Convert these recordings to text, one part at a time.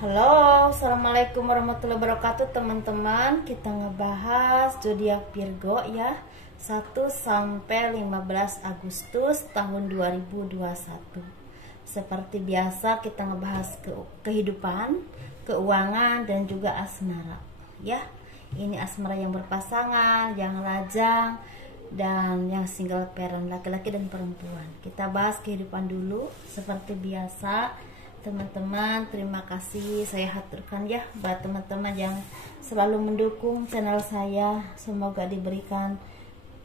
Halo, assalamualaikum warahmatullahi wabarakatuh teman-teman. Kita ngebahas zodiak Virgo ya, 1 sampai 15 Agustus tahun 2021. Seperti biasa kita ngebahas kehidupan, keuangan dan juga asmara ya. Ini asmara yang berpasangan, yang lajang dan yang single parent, laki-laki dan perempuan. Kita bahas kehidupan dulu seperti biasa. Teman-teman, terima kasih saya haturkan ya buat teman-teman yang selalu mendukung channel saya. Semoga diberikan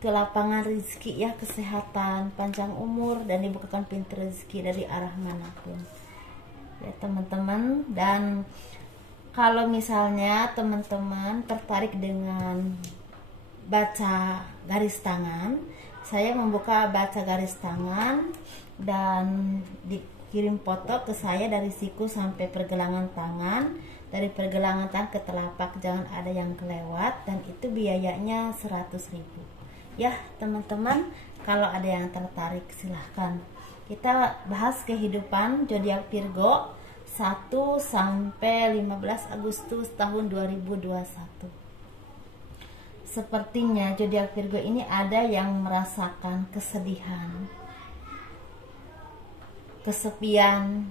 kelapangan rezeki ya, kesehatan, panjang umur dan dibukakan pintu rezeki dari arah manapun ya teman-teman. Dan kalau misalnya teman-teman tertarik dengan baca garis tangan, saya membuka baca garis tangan dan kirim foto ke saya dari siku sampai pergelangan tangan, dari pergelangan tangan ke telapak, jangan ada yang kelewat, dan itu biayanya 100.000 ya teman-teman. Kalau ada yang tertarik silahkan. Kita bahas kehidupan zodiak Virgo 1 sampai 15 Agustus tahun 2021. Sepertinya zodiak Virgo ini ada yang merasakan kesedihan, kesepian,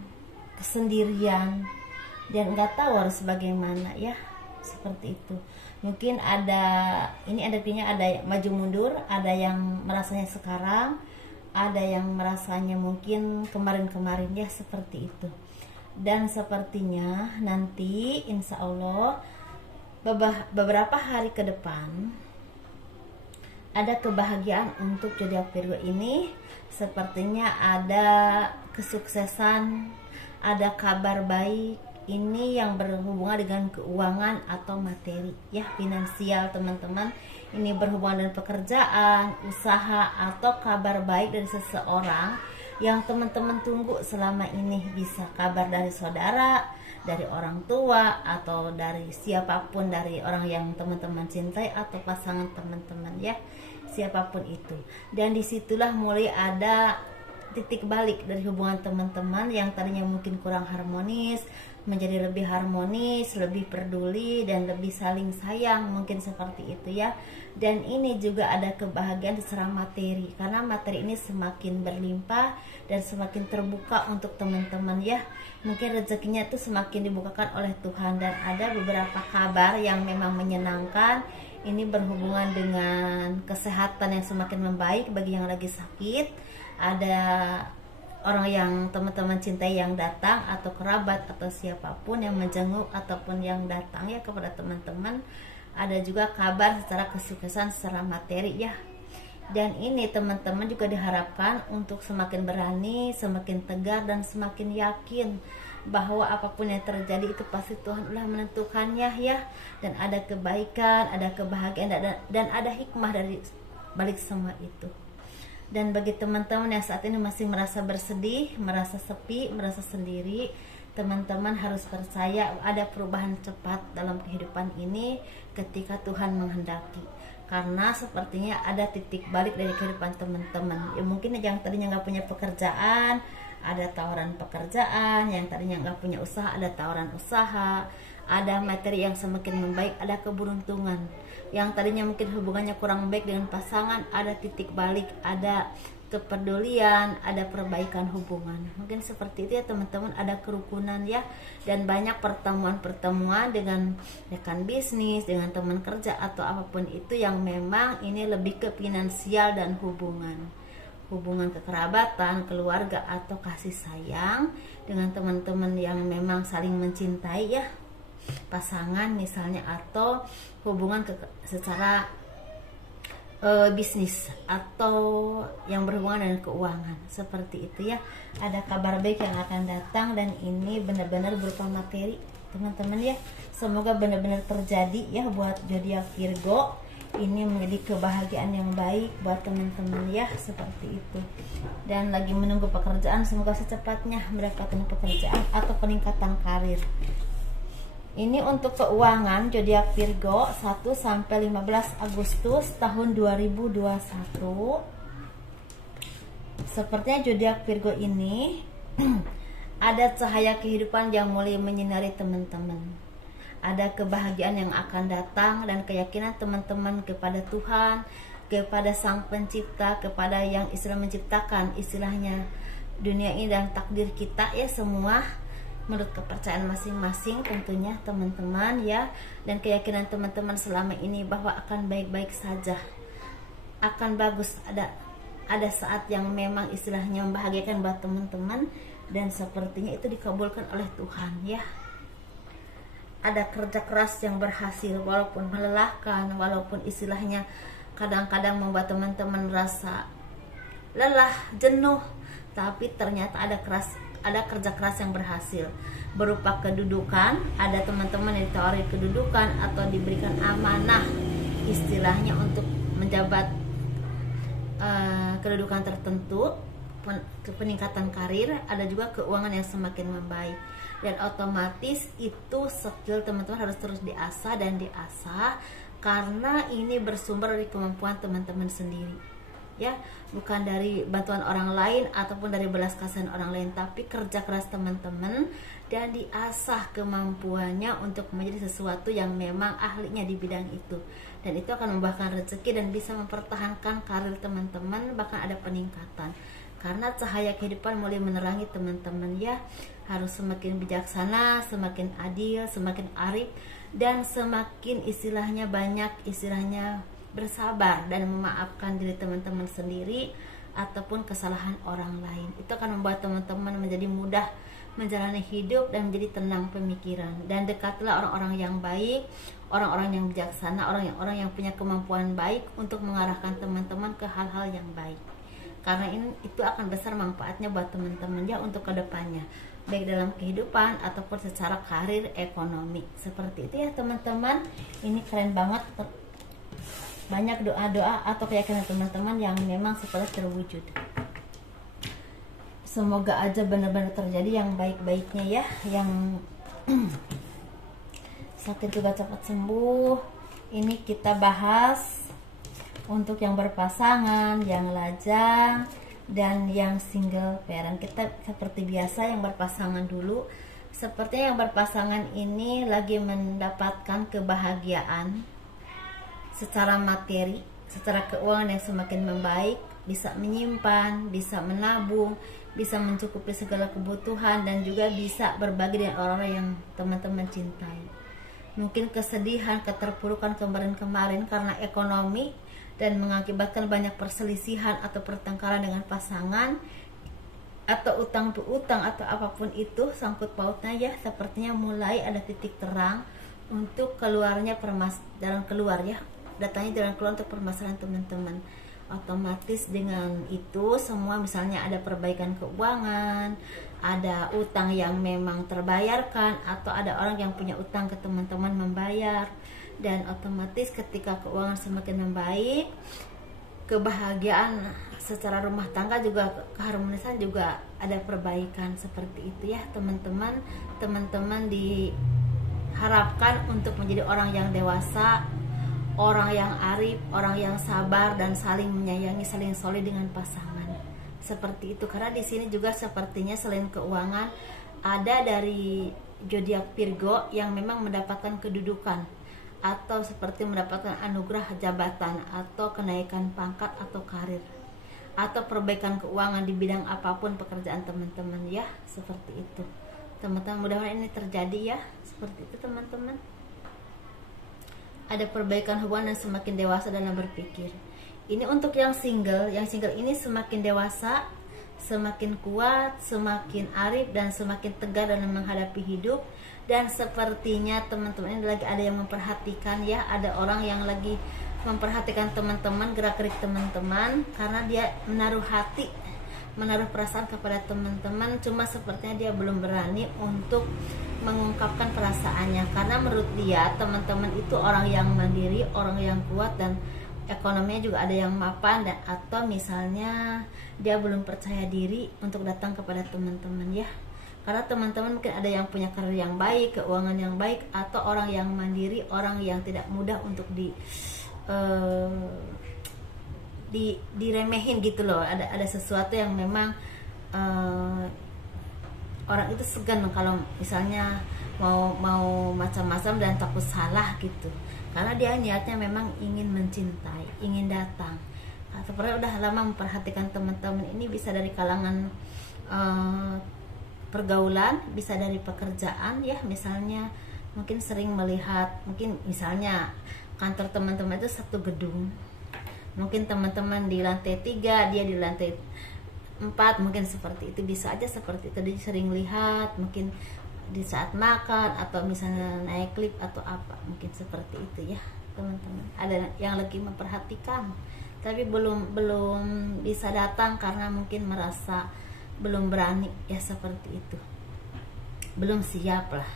kesendirian, dan nggak tahu harus bagaimana ya, seperti itu. Mungkin ada artinya ada maju mundur, ada yang merasanya sekarang, ada yang merasanya mungkin kemarin-kemarin ya, seperti itu. Dan sepertinya nanti insya Allah beberapa hari ke depan ada kebahagiaan untuk zodiak Virgo ini. Sepertinya ada kesuksesan, ada kabar baik. Ini yang berhubungan dengan keuangan atau materi ya, finansial teman-teman. Ini berhubungan dengan pekerjaan, usaha, atau kabar baik dari seseorang yang teman-teman tunggu selama ini. Bisa kabar dari saudara, dari orang tua, atau dari siapapun, dari orang yang teman-teman cintai atau pasangan teman-teman ya, siapapun itu. Dan disitulah mulai ada titik balik dari hubungan teman-teman yang tadinya mungkin kurang harmonis menjadi lebih harmonis, lebih peduli, dan lebih saling sayang, mungkin seperti itu ya. Dan ini juga ada kebahagiaan secara materi, karena materi ini semakin berlimpah dan semakin terbuka untuk teman-teman ya. Mungkin rezekinya itu semakin dibukakan oleh Tuhan, dan ada beberapa kabar yang memang menyenangkan. Ini berhubungan dengan kesehatan yang semakin membaik bagi yang lagi sakit. Ada orang yang teman-teman cintai yang datang, atau kerabat atau siapapun yang menjenguk ataupun yang datang ya kepada teman-teman. Ada juga kabar secara kesuksesan secara materi ya. Dan ini teman-teman juga diharapkan untuk semakin berani, semakin tegar, dan semakin yakin bahwa apapun yang terjadi itu pasti Tuhan udah menentukannya ya. Dan ada kebaikan, ada kebahagiaan, dan ada hikmah dari balik semua itu. Dan bagi teman-teman yang saat ini masih merasa bersedih, merasa sepi, merasa sendiri, teman-teman harus percaya ada perubahan cepat dalam kehidupan ini ketika Tuhan menghendaki. Karena sepertinya ada titik balik dari kehidupan teman-teman ya. Mungkin yang tadinya nggak punya pekerjaan, ada tawaran pekerjaan. Yang tadinya nggak punya usaha, ada tawaran usaha. Ada materi yang semakin membaik, ada keberuntungan. Yang tadinya mungkin hubungannya kurang baik dengan pasangan, ada titik balik, ada kepedulian, ada perbaikan hubungan. Mungkin seperti itu ya teman-teman, ada kerukunan ya. Dan banyak pertemuan-pertemuan dengan rekan bisnis, dengan teman kerja, atau apapun itu yang memang ini lebih ke finansial dan hubungan kekerabatan, keluarga, atau kasih sayang dengan teman-teman yang memang saling mencintai ya, pasangan misalnya, atau hubungan secara bisnis, atau yang berhubungan dengan keuangan, seperti itu ya. Ada kabar baik yang akan datang, dan ini benar-benar berupa materi teman-teman ya. Semoga benar-benar terjadi ya buat zodiak Virgo. Ini menjadi kebahagiaan yang baik buat teman-teman ya, seperti itu. Dan lagi menunggu pekerjaan, semoga secepatnya mendapatkan pekerjaan atau peningkatan karir. Ini untuk keuangan zodiak Virgo 1 sampai 15 Agustus tahun 2021. Sepertinya zodiak Virgo ini ada cahaya kehidupan yang mulai menyinari teman-teman. Ada kebahagiaan yang akan datang dan keyakinan teman-teman kepada Tuhan, kepada Sang Pencipta, kepada yang istilah menciptakan istilahnya dunia ini dan takdir kita ya, semua menurut kepercayaan masing-masing tentunya teman-teman ya, dan keyakinan teman-teman selama ini bahwa akan baik-baik saja, akan bagus. Ada saat yang memang istilahnya membahagiakan buat teman-teman, dan sepertinya itu dikabulkan oleh Tuhan ya. Ada kerja keras yang berhasil walaupun melelahkan, walaupun istilahnya kadang-kadang membuat teman-teman merasa lelah, jenuh, tapi ternyata ada kerja keras yang berhasil berupa kedudukan. Ada teman-teman yang ditawari kedudukan atau diberikan amanah istilahnya untuk menjabat kedudukan tertentu, peningkatan karir. Ada juga keuangan yang semakin membaik, dan otomatis itu skill teman-teman harus terus diasah dan diasah, karena ini bersumber dari kemampuan teman-teman sendiri ya, bukan dari bantuan orang lain ataupun dari belas kasihan orang lain, tapi kerja keras teman-teman dan diasah kemampuannya untuk menjadi sesuatu yang memang ahlinya di bidang itu, dan itu akan membuahkan rezeki dan bisa mempertahankan karir teman-teman, bahkan ada peningkatan karena cahaya kehidupan mulai menerangi teman-teman ya. Harus semakin bijaksana, semakin adil, semakin arif, dan semakin istilahnya banyak istilahnya bersabar dan memaafkan diri teman-teman sendiri ataupun kesalahan orang lain. Itu akan membuat teman-teman menjadi mudah menjalani hidup dan menjadi tenang pemikiran, dan dekatlah orang-orang yang baik, orang-orang yang bijaksana, orang-orang yang punya kemampuan baik untuk mengarahkan teman-teman ke hal-hal yang baik, karena itu akan besar manfaatnya buat teman-teman ya untuk kedepannya, baik dalam kehidupan ataupun secara karir ekonomi. Seperti itu ya teman-teman. Ini keren banget, banyak doa-doa atau keyakinan teman-teman yang memang setelah terwujud. Semoga aja benar-benar terjadi yang baik-baiknya ya, yang sakit juga cepat sembuh. Ini kita bahas untuk yang berpasangan, yang lajang, dan yang single parent. Kita seperti biasa yang berpasangan dulu. Sepertinya yang berpasangan ini lagi mendapatkan kebahagiaan secara materi, secara keuangan yang semakin membaik, bisa menyimpan, bisa menabung, bisa mencukupi segala kebutuhan, dan juga bisa berbagi dengan orang-orang yang teman-teman cintai. Mungkin kesedihan, keterpurukan kemarin-kemarin karena ekonomi dan mengakibatkan banyak perselisihan atau pertengkaran dengan pasangan, atau utang piutang atau apapun itu sangkut pautnya ya, sepertinya mulai ada titik terang untuk keluarnya jalan keluar ya, datangnya jalan keluar untuk permasalahan teman-teman. Otomatis dengan itu semua, misalnya ada perbaikan keuangan, ada utang yang memang terbayarkan, atau ada orang yang punya utang ke teman-teman membayar, dan otomatis ketika keuangan semakin membaik, kebahagiaan secara rumah tangga juga, keharmonisan juga ada perbaikan. Seperti itu ya teman-teman. Teman-teman diharapkan untuk menjadi orang yang dewasa, orang yang arif, orang yang sabar, dan saling menyayangi, saling solid dengan pasangan. Seperti itu, karena di sini juga sepertinya selain keuangan ada dari zodiak Virgo yang memang mendapatkan kedudukan, atau seperti mendapatkan anugerah jabatan atau kenaikan pangkat atau karir, atau perbaikan keuangan di bidang apapun pekerjaan teman-teman ya. Seperti itu teman-teman, mudah-mudahan ini terjadi ya. Seperti itu teman-teman. Ada perbaikan hubungan yang semakin dewasa dalam berpikir. Ini untuk yang single ini semakin dewasa, semakin kuat, semakin arif, dan semakin tegar dalam menghadapi hidup. Dan sepertinya teman-teman ini lagi ada yang memperhatikan ya, ada orang yang lagi memperhatikan teman-teman, gerak-gerik teman-teman, karena dia menaruh hati, menaruh perasaan kepada teman-teman. Cuma sepertinya dia belum berani untuk mengungkapkan perasaannya, karena menurut dia teman-teman itu orang yang mandiri, orang yang kuat, dan ekonominya juga ada yang mapan, dan atau misalnya dia belum percaya diri untuk datang kepada teman-teman ya. Karena teman-teman mungkin ada yang punya karir yang baik, keuangan yang baik, atau orang yang mandiri, orang yang tidak mudah untuk diremehin gitu loh. Ada sesuatu yang memang orang itu segan kalau misalnya mau macam-macam dan takut salah gitu, karena dia niatnya memang ingin mencintai, ingin datang. Sebenarnya udah lama memperhatikan teman-teman ini, bisa dari kalangan pergaulan, bisa dari pekerjaan ya, misalnya mungkin sering melihat, mungkin misalnya kantor teman-teman itu satu gedung, mungkin teman-teman di lantai 3, dia di lantai 4, mungkin seperti itu, bisa aja seperti itu. Dia sering lihat mungkin di saat makan atau misalnya naik lift atau apa, mungkin seperti itu ya teman-teman. Ada yang lagi memperhatikan tapi belum bisa datang karena mungkin merasa belum berani ya, seperti itu, belum siap lah.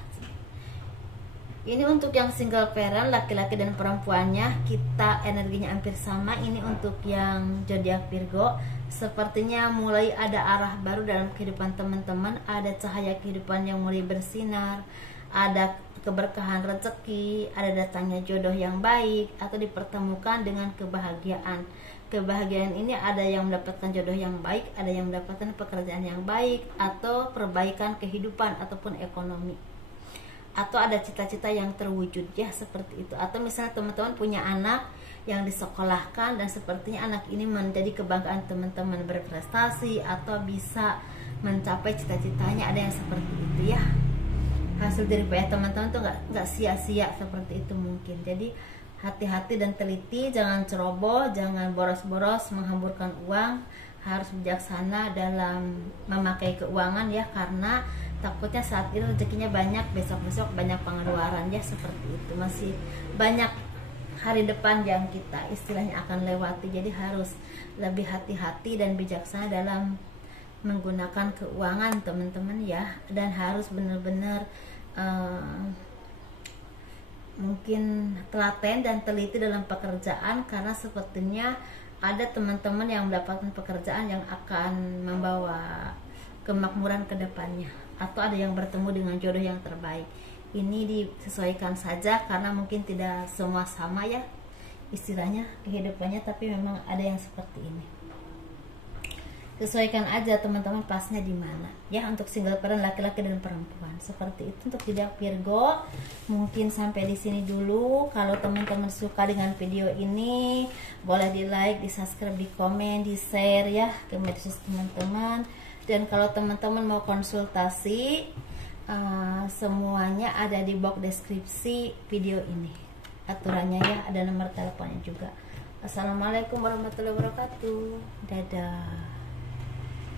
Ini untuk yang single parent, laki-laki dan perempuannya, kita energinya hampir sama. Ini untuk yang zodiak Virgo, sepertinya mulai ada arah baru dalam kehidupan teman-teman, ada cahaya kehidupan yang mulai bersinar, ada keberkahan rezeki, ada datangnya jodoh yang baik, atau dipertemukan dengan kebahagiaan. Kebahagiaan ini ada yang mendapatkan jodoh yang baik, ada yang mendapatkan pekerjaan yang baik, atau perbaikan kehidupan ataupun ekonomi, atau ada cita-cita yang terwujud ya, seperti itu. Atau misalnya teman-teman punya anak yang disekolahkan dan sepertinya anak ini menjadi kebanggaan teman-teman, berprestasi atau bisa mencapai cita-citanya, ada yang seperti itu ya. Hasil dari payah teman-teman tuh nggak sia-sia, seperti itu mungkin. Jadi hati-hati dan teliti, jangan ceroboh, jangan boros-boros menghamburkan uang, harus bijaksana dalam memakai keuangan ya, karena takutnya saat ini rezekinya banyak, besok-besok banyak pengeluaran ya, seperti itu. Masih banyak hari depan yang kita istilahnya akan lewati, jadi harus lebih hati-hati dan bijaksana dalam menggunakan keuangan teman-teman ya, dan harus benar-benar mungkin telaten dan teliti dalam pekerjaan, karena sepertinya ada teman-teman yang mendapatkan pekerjaan yang akan membawa kemakmuran ke depannya, atau ada yang bertemu dengan jodoh yang terbaik. Ini disesuaikan saja karena mungkin tidak semua sama ya istilahnya kehidupannya, tapi memang ada yang seperti ini. Sesuaikan aja teman-teman pasnya di mana ya, untuk single parent laki-laki dan perempuan, seperti itu. Untuk zodiak Virgo mungkin sampai di sini dulu. Kalau teman-teman suka dengan video ini, boleh di like, di subscribe, di komen, di share ya ke medsos teman-teman. Dan kalau teman-teman mau konsultasi, semuanya ada di box deskripsi video ini, aturannya ya, ada nomor teleponnya juga. Assalamualaikum warahmatullahi wabarakatuh. Dadah.